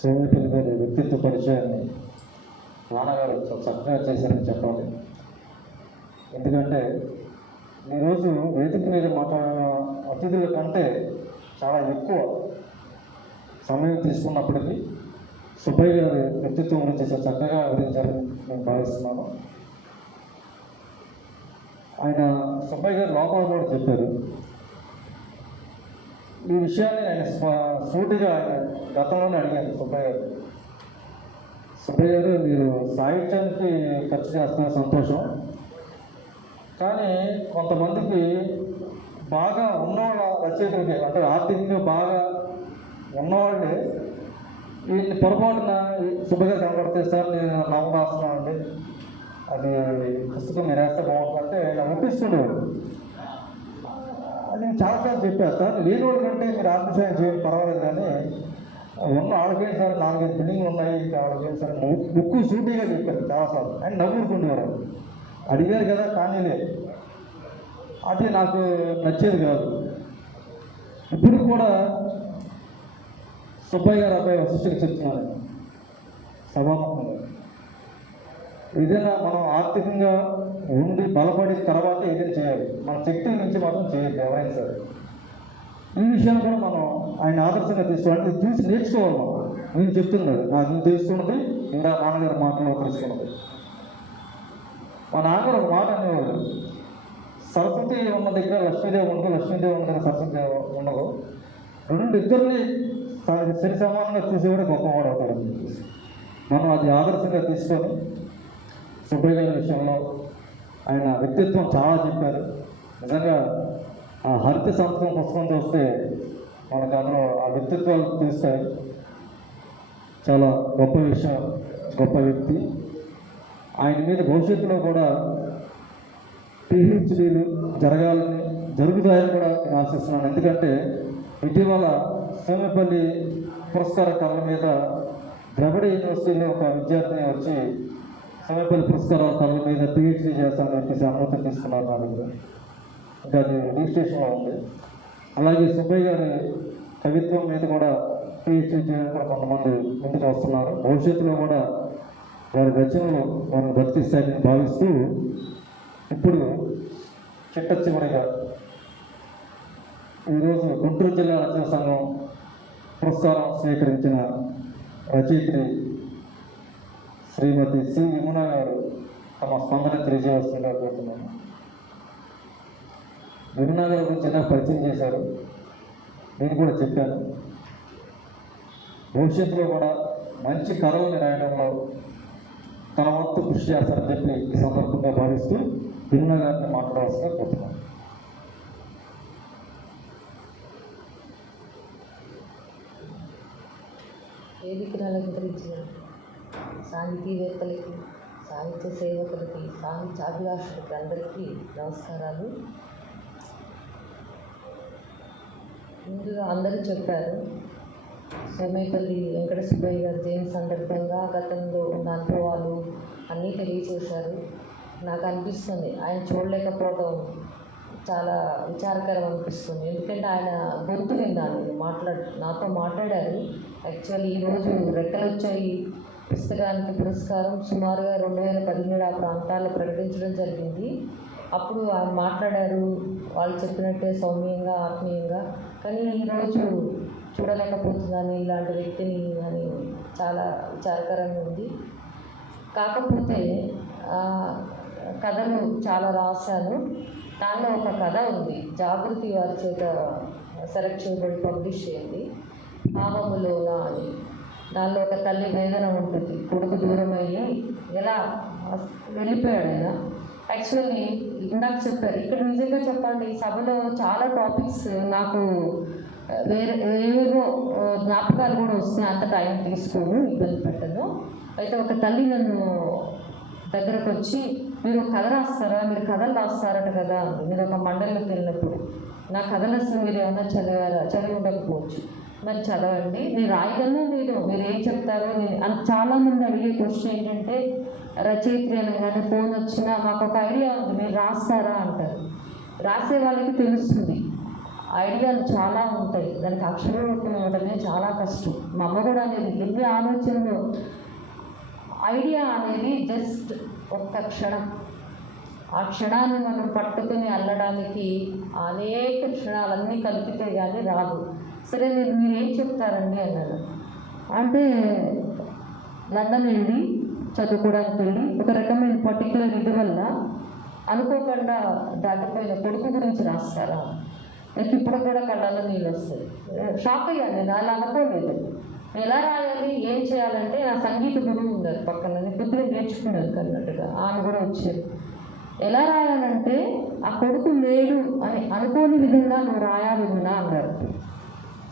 సేవకుల మీద వ్యక్తిత్వ పరిచయాన్ని నాన్నగారు చాలా చక్కగా చేశారని చెప్పాలి ఎందుకంటే ఈరోజు వేదిక మీద మాట్లాడిన అతిథుల కంటే చాలా ఎక్కువ సమయం తీసుకున్నప్పటికీ సుబ్బయ్య గారి వ్యక్తిత్వం గురించి చక్కగా వివరించారని నేను భావిస్తున్నాను. ఆయన సుబ్బయ్య గారు లోపల కూడా చెప్పారు. ఈ విషయాన్ని ఆయన సూటిగా గతంలోనే అడిగాను సుబ్బయ్య గారు. సుబ్బయ్య గారు మీరు సాహిత్యానికి ఖర్చు చేస్తున్న సంతోషం. కానీ కొంతమందికి బాగా ఉన్నవాళ్ళ రచయితలకి అంటే ఆర్థికంగా బాగా ఉన్నవాళ్ళే వీళ్ళని పొరపాటున ఈ సుబ్బయ్య గారు కనబడితే సార్ నేను నవ్వు రాస్తున్నాను అండి అది పుస్తకం మీరు వేస్తే బాగుంటుందంటే ఇలా ఒప్పిస్తుండేవాడు నేను చాలాసార్లు చెప్పాను సార్ లేని కంటే మీరు ఆత్మసాయం చేయండి పర్వాలేదు కానీ ఉన్న వాళ్ళకేం సార్ నాలుగైదు బిల్డింగ్లు ఉన్నాయి ఇంకా వాళ్ళకేం సార్ ముక్కు సూటిగా చెప్పారు చాలాసార్లు ఆయన నవ్వుకుంటున్నారు అడిగారు కదా కానీలే అది నాకు నచ్చేది కాదు. ఇప్పుడు కూడా సుబ్బయ్య గారు అబ్బాయి వశిష్ఠకి చెప్తున్నాను సభాముఖంగా. ఏదైనా మనం ఆర్థికంగా ఉండి బలపడిన తర్వాత ఏదైనా చేయాలి? మన శక్తి నుంచి మాత్రం చేయాలి ఎవరైనా సరే. ఈ విషయాన్ని కూడా మనం ఆయన ఆదర్శంగా తీసుకోవాలి. చూసి నేర్చుకోవాలి మనం. నేను చెప్తున్నాడు అది నేను తెలుసుకున్నది ఇంకా నాన్నగారి మాటలో తెలుసుకున్నది. మా నాన్నగారు ఒక మాట అనేవాడు సరస్వతి ఉన్న దగ్గర లక్ష్మీదేవి ఉండదు లక్ష్మీదేవి ఉన్న దగ్గర సరస్వతి ఉండదు. రెండు ఇద్దరిని సరి సమానంగా చూసేవాడు గొప్పవాడు అవుతాడు. మనం అది ఆదర్శంగా తీసుకొని సుబ్బయ్య గారి విషయంలో ఆయన వ్యక్తిత్వం చాలా చెప్పారు. నిజంగా ఆ హరిత సంతకం పుస్తకం చూస్తే మనకు అందులో ఆ వ్యక్తిత్వాలు తెలుస్తాయి. చాలా గొప్ప విషయం గొప్ప వ్యక్తి. ఆయన మీద భవిష్యత్తులో కూడా పిహెచ్డీలు జరగాలని జరుగుతాయని కూడా నేను ఆశిస్తున్నాను. ఎందుకంటే ఇటీవల సోమపల్లి పురస్కార కళ మీద ద్రవిడ యూనివర్సిటీలో ఒక విద్యార్థిని వచ్చి సోమపల్లి పురస్కారాలు కళ మీద పిహెచ్డీ చేస్తానని చెప్పేసి అనుమతి తీసుకున్నారు నా దగ్గర. ఇంకా అది రిజిస్ట్రేషన్లో ఉంది. అలాగే సుబ్బయ్య గారి కవిత్వం మీద కూడా పిహెచ్డీ చేయడం కూడా కొంతమంది ముందుకు వస్తున్నారు. భవిష్యత్తులో కూడా వారి రచనలు వారిని బతికిస్తాయని భావిస్తూ ఇప్పుడు చిట్ట చివరిగా ఈరోజు గుంటూరు జిల్లా రచన సంఘం పురస్కారం స్వీకరించిన రచయిత్రి శ్రీమతి సి యమున గారు తమ స్పందన తెలియజేస్తుండగా కోరుతున్నాను. యమున గారి గురించి నాకు పరిచయం చేశారు. నేను కూడా చెప్పాను. భవిష్యత్తులో కూడా మంచి కథలను రాయడంలో తన వంతు కృషి చేస్తారని చెప్పి ఈ సందర్భంగా భావిస్తూ యమున గారిని మాట్లాడాల్సిందిగా కోరుతున్నాను. వేదికను సాహితీవేత్తలకి సాహిత్య సేవకులకి సాహిత్య అభిలాషులకి అందరికీ నమస్కారాలు. ముందుగా అందరూ చెప్పారు సోమేపల్లి వెంకట సుబ్బయ్య గారి జయంతి సందర్భంగా గతంలో ఉన్న అనుభవాలు అన్నీ తెలియచేశారు నాకు అనిపిస్తుంది ఆయన చూడలేకపోవడం చాలా విచారకరం అనిపిస్తుంది. ఎందుకంటే ఆయన గొంతు విన్నాను మాట్లాడు నాతో మాట్లాడారు. యాక్చువల్లీ ఈరోజు రెక్కలు వచ్చాయి పుస్తకానికి పురస్కారం సుమారుగా రెండు వేల పదిహేడు ఆ ప్రాంతాల్లో ప్రకటించడం జరిగింది. అప్పుడు వారు మాట్లాడారు. వాళ్ళు చెప్పినట్టే సౌమ్యంగా ఆత్మీయంగా. కానీ ఈరోజు చూడలేకపోతున్నాను. ఇలాంటి వ్యక్తిని అని చాలా విచారకరంగా ఉంది. కాకపోతే కథను కథలు చాలా రాశాను. దానిలో ఒక కథ ఉంది. జాగృతి వారి చేత సెలెక్ట్ చేయబడి పబ్లిష్ చేయండి భావములోన అని. దానిలో ఒక తల్లి వేదన ఉంటుంది. కొడుకు దూరం అయ్యి ఎలా వెళ్ళిపోయాడు ఆయన. యాక్చువల్లీ ఇందాక చెప్పారు. ఇక్కడ నిజంగా చెప్పండి సభలో చాలా టాపిక్స్ నాకు వేరే ఏవేవో జ్ఞాపకాలు కూడా వస్తాయి అంత టైం తీసుకోను ఇబ్బంది పెట్టను. అయితే ఒక తల్లి నన్ను దగ్గరకు వచ్చి మీరు కథ రాస్తారా? మీరు కథలు రాస్తారట కదా. మీరు ఒక మండలికి వెళ్ళినప్పుడు. నా కథలు అసలు మీరు ఏమైనా చదివారా? చదివి ఉండకపోవచ్చు. మరి చదవండి. నేను రాయగలను లేదు మీరు ఏం చెప్తారో నేను చాలామంది అడిగే క్వశ్చన్ ఏంటంటే రచయిత్రి అనగానే ఫోన్ వచ్చినా మాకు ఒక ఐడియా ఉంది మీరు రాస్తారా అంటారు. రాసే వాళ్ళకి తెలుస్తుంది. ఐడియాలు చాలా ఉంటాయి. దానికి అక్షరం ఇవ్వడమే చాలా కష్టం. మా అమ్మ కూడా అనేది ఎన్ని ఆలోచనలు ఐడియా అనేది జస్ట్ ఒక్క క్షణం. ఆ క్షణాన్ని మనం పట్టుకుని అల్లడానికి అనేక క్షణాలన్నీ కలిపితే కానీ రాదు. సరే మీరు మీరు ఏం చెప్తారండి అన్నారు అంటే లండన్ వెళ్ళి చదువుకోవడానికి వెళ్ళి ఒక రకమైన పర్టికులర్ ఇది వల్ల అనుకోకుండా దాటిపోయిన కొడుకు గురించి రాస్తారా? నాకు ఇప్పుడు కూడా కళ్ళలో నీళ్ళు వస్తాయి. షాక్ అయ్యాను నేను అలా అనుకోలేదు. ఎలా రాయాలి ఏం చేయాలంటే నా సంగీత గురువు ఉన్నారు పక్కన నేను బుద్ధులు నేర్చుకున్నాను అన్నట్టుగా. ఆమె కూడా వచ్చారు ఎలా రాయాలంటే ఆ కొడుకు లేడు అని అనుకోని విధంగా నువ్వు రాయాలి నా అన్నారు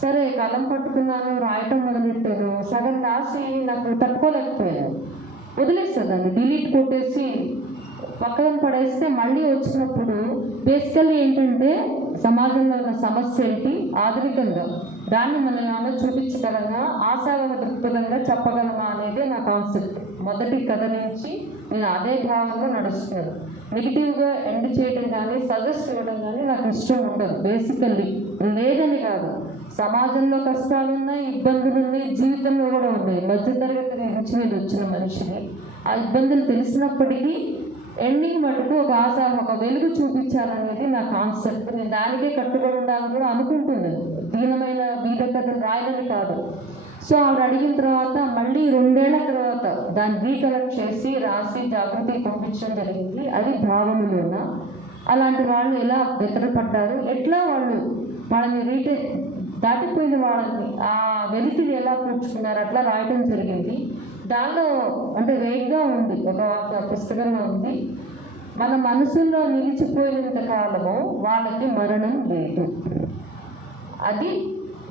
సరే కలం పట్టుకున్నాను రాయటం మొదలెట్టాను సగం రాసి నాకు తట్టుకోలేకపోయాను వదిలేస్తా దాన్ని డిలీట్ కొట్టేసి పక్కన పడేస్తే మళ్ళీ వచ్చినప్పుడు బేసికల్లీ ఏంటంటే సమాజంలో ఉన్న సమస్య ఏంటి? ఆధునికంగా. దాన్ని మనం ఏమైనా చూపించగలమా? ఆశావాద దృక్పథంగా చెప్పగలమా అనేది నా కాన్సెప్ట్ మొదటి కథ నుంచి నేను అదే భావంలో నడుస్తున్నాను. నెగిటివ్గా ఎండ్ చేయడం కానీ సజెస్ట్ ఇవ్వడం కానీ నాకు ఇష్టం ఉండదు. బేసికల్లీ లేదని కాదు. సమాజంలో కష్టాలు ఉన్నాయి ఇబ్బందులు ఉన్నాయి జీవితంలో కూడా ఉన్నాయి. మధ్యతరగతి నుంచి నేను వచ్చిన మనిషిని. ఆ ఇబ్బందులు తెలిసినప్పటికీ ఎండింగ్ మటుకు ఒక ఆశ ఒక వెలుగు చూపించాలనేది నా కాన్సెప్ట్ నేను దానికే కట్టుబడి ఉండాలని కూడా అనుకుంటున్నాను. దీనమైన బీద కథలు రాయాలని కాదు. సో ఆవిడ అడిగిన తర్వాత మళ్ళీ రెండేళ్ళ తర్వాత దాన్ని రీకలెక్ట్ చేసి రాసి జాగృతి పంపించడం జరిగింది. అది భావనలోన? అలాంటి వాళ్ళు ఎలా బెత్తరపడ్డారు ఎట్లా వాళ్ళు వాళ్ళని రీటే దాటిపోయిన వాళ్ళని ఆ వెలితిని ఎలా పూడ్చుకున్నారు? అట్లా రాయటం జరిగింది. దానిలో అంటే వేగ్గా ఉంది ఒక ఒక పుస్తకంలో ఉంది. మన మనసులో నిలిచిపోయినంత కాలము వాళ్ళకి మరణం లేదు. అది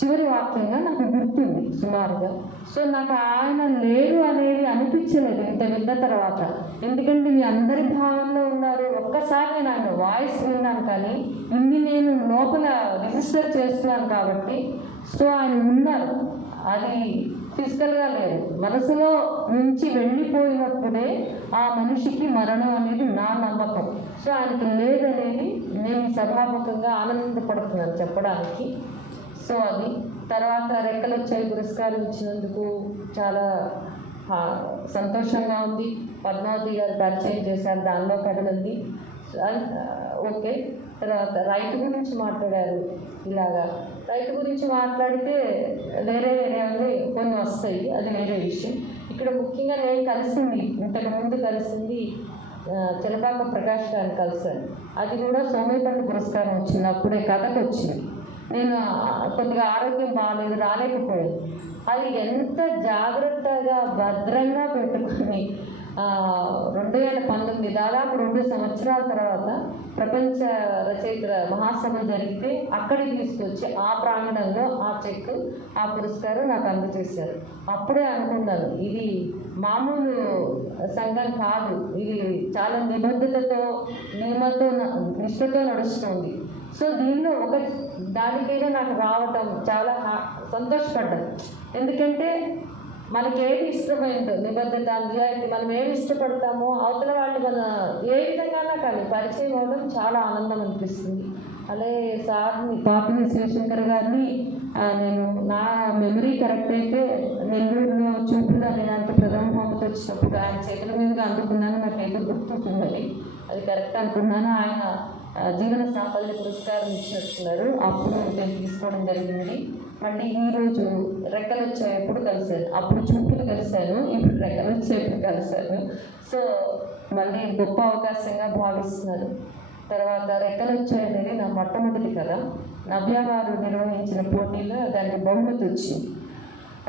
చివరి వాక్యంగా నాకు గుర్తుంది సుమారుగా. సో నాకు ఆయన లేరు అనేది అనిపించలేదు ఇంత విన్న తర్వాత. ఎందుకంటే మీ అందరి భావంలో ఉన్నారు. ఒక్కసారి నేను ఆయన వాయిస్ విన్నాను కానీ ఇన్ని నేను లోపల రిజిస్టర్ చేస్తున్నాను కాబట్టి. సో ఆయన ఉన్నారు. అది ఫిజికల్గా లేదు. మనసులో నుంచి వెళ్ళిపోయినప్పుడే ఆ మనిషికి మరణం అనేది నా నమ్మకం. సో ఆయనకి లేదనేది నేను సభాముఖంగా ఆనందపడుతున్నాను చెప్పడానికి. సో అది తర్వాత రెక్కలు వచ్చాయి పురస్కారం ఇచ్చినందుకు చాలా సంతోషంగా ఉంది. పద్మావతి గారు పరిచయం చేశారు దానిలో కథలుంది ఓకే. తర్వాత రైతు గురించి మాట్లాడారు ఇలాగా. రైతు గురించి మాట్లాడితే వేరే వేరే కొన్ని వస్తాయి అది వేరే విషయం. ఇక్కడ ముఖ్యంగా నేను కలిసింది ఇంతకుముందు కలిసింది ఆ, చిలపాక ప్రకాష్ గారిని కలిసాను అది కూడా సోమేపల్లి పురస్కారం వచ్చింది అప్పుడే కథకు వచ్చింది. నేను కొద్దిగా ఆరోగ్యం బాగాలేదు రాలేకపోయాను. అది ఎంత జాగ్రత్తగా భద్రంగా పెట్టుకుని రెండు వేల పంతొమ్మిది దాదాపు రెండు సంవత్సరాల తర్వాత ప్రపంచ రచయితల మహాసభ జరిగితే అక్కడికి తీసుకొచ్చి ఆ ప్రాంగణంలో ఆ చెక్ ఆ పురస్కారం నాకు అందజేశారు. అప్పుడే అనుకున్నాను ఇది మామూలు సంఘం కాదు ఇది చాలా నిబద్ధతతో నియమతో నిష్ఠతో నడుస్తుంది. సో దీనిలో ఒక దానికైనా నాకు రావటం చాలా సంతోషపడ్డాను. ఎందుకంటే మనకి ఏది ఇష్టమైందో నిబద్ధత నిజాయితీ మనం ఏమి ఇష్టపడతామో అవతల వాళ్ళు మన ఏ విధంగానా కానీ పరిచయం అవ్వడం చాలా ఆనందం అనిపిస్తుంది. అలాగే సార్ని పాపని శివశంకర్ గారిని నేను నా మెమరీ కరెక్ట్ అయితే నెల్లూరులో చూపులు అనే అంత ప్రథమ బహుమతి వచ్చినప్పుడు ఆయన చేతుల మీదుగా అందుకున్నాను నాకు ఏదో గుర్తుంటుంది అది కరెక్ట్ అనుకున్నాను. ఆయన జీవన సాఫల్య పురస్కారం ఇచ్చినట్టున్నారు. అప్పుడు నేను తీసుకోవడం జరిగింది. మళ్ళీ ఈరోజు రెక్కలు వచ్చేప్పుడు కలిశాను. అప్పుడు చూపులు కలిశాను ఇప్పుడు రెక్కలు వచ్చేప్పుడు కలిశాను. సో మళ్ళీ గొప్ప అవకాశంగా భావిస్తున్నారు. తర్వాత రెక్కలు వచ్చాయనేది నా మొట్టమొదటి కథ. నవ్యవారు నిర్వహించిన పోటీలో దానికి బహుమతి వచ్చింది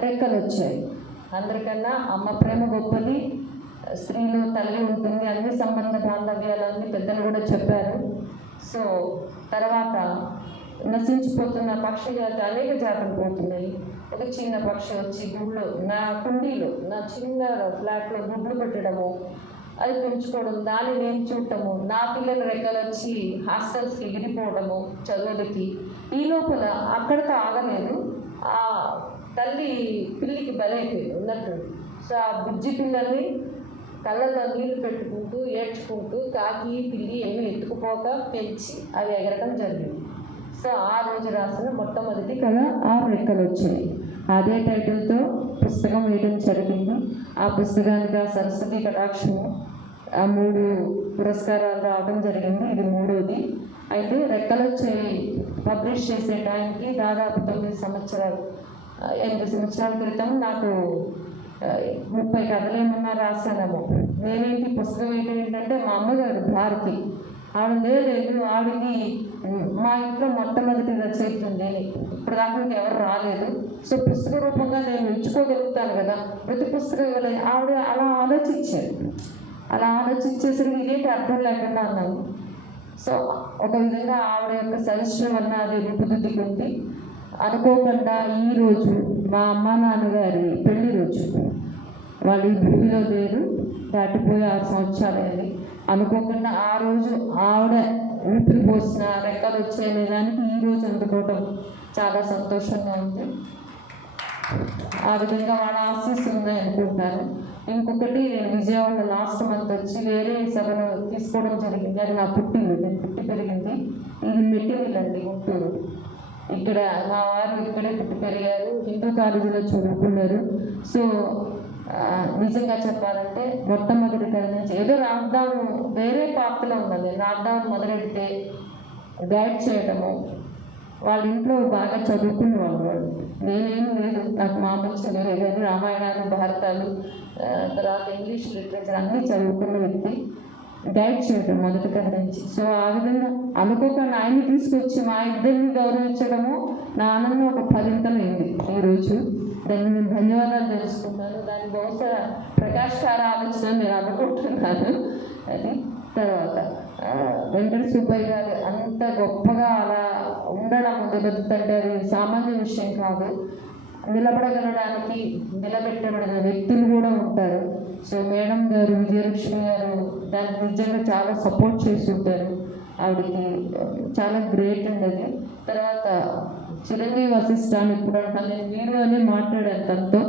రెక్కలు వచ్చాయి. అందరికన్నా అమ్మ ప్రేమ గొప్పది స్త్రీలు తల్లి ఉంటుంది అన్ని సంబంధ బాంధవ్యాలన్నీ పెద్దలు కూడా చెప్పారు. సో తర్వాత నశించిపోతున్న పక్షి జాతి అనేక జాతులు పోతున్నాయి. ఒక చిన్న పక్షి వచ్చి గుడ్లు నా కుండీలో నా చిన్న ఫ్లాట్లో గుడ్లు పెట్టడము అది పెంచుకోవడం దాన్ని నేను చూడటము నా పిల్లల రెక్కలు వచ్చి హాస్టల్స్కి ఎగిరిపోవడము చదువులకి. ఈ లోపల అక్కడితో ఆగలేదు. ఆ తల్లి పిల్లికి బలైపోయింది ఉన్నట్టు. సో ఆ బుజ్జి పిల్లల్ని కళ్ళల్లో నీళ్ళు పెట్టుకుంటూ ఏడ్చుకుంటూ కాకి పిల్లి ఏమి ఎత్తుకుపోక పెంచి అవి ఎగరటం జరిగింది. సో ఆ రోజు రాసిన మొట్టమొదటి కథ ఆ రెక్కలు వచ్చాయి. అదే టైటిల్తో పుస్తకం వేయడం జరిగింది. ఆ పుస్తకానికి ఆ సరస్వతి కటాక్షము ఆ మూడు పురస్కారాలు రావడం జరిగింది. ఇది మూడోది. అయితే రెక్కలు వచ్చాయి. పబ్లిష్ చేసే టైంకి దాదాపు తొమ్మిది సంవత్సరాలు ఎనిమిది సంవత్సరాల క్రితం నాకు ముప్పై కథలు ఏమన్నా రాశానేమో నేనేంటి పుస్తకం ఏంటి ఏంటంటే మా అమ్మగారు భారతి. ఆవిడ లేదు ఆవిడకి మా ఇంట్లో మొట్టమొదటి రచయిత నేను ఇప్పుడు దాకా ఎవరు రాలేదు. సో పుస్తక రూపంగా నేను ఉంచుకోగలుగుతాను కదా. ప్రతి పుస్తకం ఇవ్వలేదు ఆవిడ అలా ఆలోచించారు. అలా ఆలోచించేసరికి ఇదేంటి అర్థం లేకుండా అన్నాను సో ఒక విధంగా ఆవిడ యొక్క సజెషన్ వల్ల అది రూపుదిద్దుకుంది. అనుకోకుండా ఈ రోజు మా అమ్మ నాన్నగారి పెళ్ళి రోజు. వాళ్ళు ఈ భూమిలో లేరు దాటిపోయి ఆరు సంవత్సరాలని అనుకోకుండా ఆ రోజు ఆవిడ ఊపిరి పోసిన రెక్కలు వచ్చాయనే దానికి ఈ రోజు అందుకోవటం చాలా సంతోషంగా ఉంది. ఆ విధంగా వాళ్ళ ఆశీస్సులు ఉన్నాయి అనుకుంటున్నాను. ఇంకొకటి విజయవాడ లాస్ట్ మంత్ వచ్చి వేరే సభను తీసుకోవడం జరిగింది. అది నా పుట్టింది నేను పుట్టి పెరిగింది. ఇది మెటీరియల్ అండి గుంటూరు. ఇక్కడ మా వారు ఇక్కడే పుట్టి పెరిగారు హిందూ కాలేజీలో చదువుకున్నారు. సో నిజంగా చెప్పాలంటే మొట్టమొదటి తరం నుంచి ఏదో లాక్డౌన్ వేరే పాత్రలో ఉన్నది లాక్డౌన్ మొదలెడితే గైడ్ చేయడము వాళ్ళ ఇంట్లో బాగా చదువుకునే వాళ్ళు. వాళ్ళు నేనేం లేదు నాకు మామూలు చదువులే కానీ రామాయణాలు భారతాలు తర్వాత ఇంగ్లీష్ లిటరేచర్ అన్నీ చదువుకున్న వ్యక్తి. గైడ్ చేయడం మొదటి కథ నుంచి సో ఆ విధంగా అనుకోకుండా ఆయన్ని తీసుకొచ్చి మా ఇద్దరిని గౌరవించడము నా ఆనందం ఒక పదింతలైంది ఈరోజు దాన్ని నేను ధన్యవాదాలు తెలుసుకున్నాను దాని బహుశా ప్రకాష్ గారు ఆలోచన నేను అనుకుంటున్నాను అది తర్వాత వెంకట సుబ్బయ్య గారు అంత గొప్పగా అలా ఉండడం నిలబెడుతుంటే అది సామాన్య విషయం కాదు. నిలబడగలడానికి నిలబెట్టబడిన వ్యక్తులు కూడా ఉంటారు. సో మేడం గారు విజయలక్ష్మి గారు దానికి నిజంగా చాలా సపోర్ట్ చేసి ఉంటారు ఆవిడకి చాలా గ్రేట్ అండి అది తర్వాత చిరంజీవి వసిస్తాను ఇప్పుడు అంటాను నేను మీరు అనే మాట్లాడాను తనతో.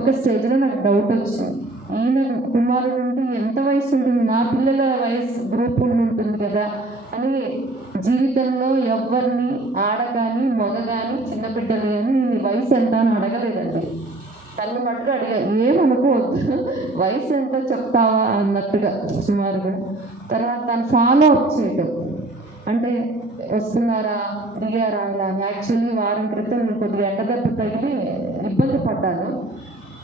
ఒక స్టేజ్లో నాకు డౌట్ వచ్చింది. ఈయన కుమారుడు ఉంటే ఎంత వయసు ఉంటుంది? నా పిల్లల వయసు గ్రూప్ ఉంటుంది కదా అని జీవితంలో ఎవరిని ఆడ కానీ మగ కానీ చిన్న బిడ్డలు కానీ నీ వయసు ఎంత అని అడగలేదండి. తల్లి మట్టుకు అడిగా ఏమనుకోవద్దు వయసు ఎంత చెప్తావా? అన్నట్టుగా సుమారుగా. తర్వాత తను ఫాలో అప్ చేయటం. అంటే వస్తున్నారా? దిగారా? ఇలా. యాక్చువల్లీ వారం క్రితం నేను కొద్దిగా ఎండదెబ్బ తగిలి ఇబ్బంది పడ్డాను.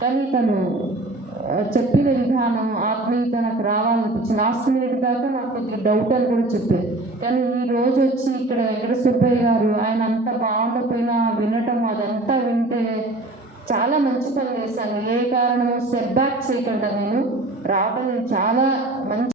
కానీ తను చెప్పిన విధానం ఆత్మీయత నాకు రావాలనిపించింది. లాస్ట్ మినిట్ దాకా నాకు కొద్దిగా డౌట్ అని కూడా చెప్పారు. కానీ ఈ రోజు వచ్చి ఇక్కడ వెంకట సుబ్బయ్య గారు ఆయన అంత బాగుండకపోయినా వినటం అదంతా వింటే చాలా మంచి పని చేశాను ఏ కారణం? సెట్ బ్యాక్ చేయకుండా నేను రావడం చాలా మంచి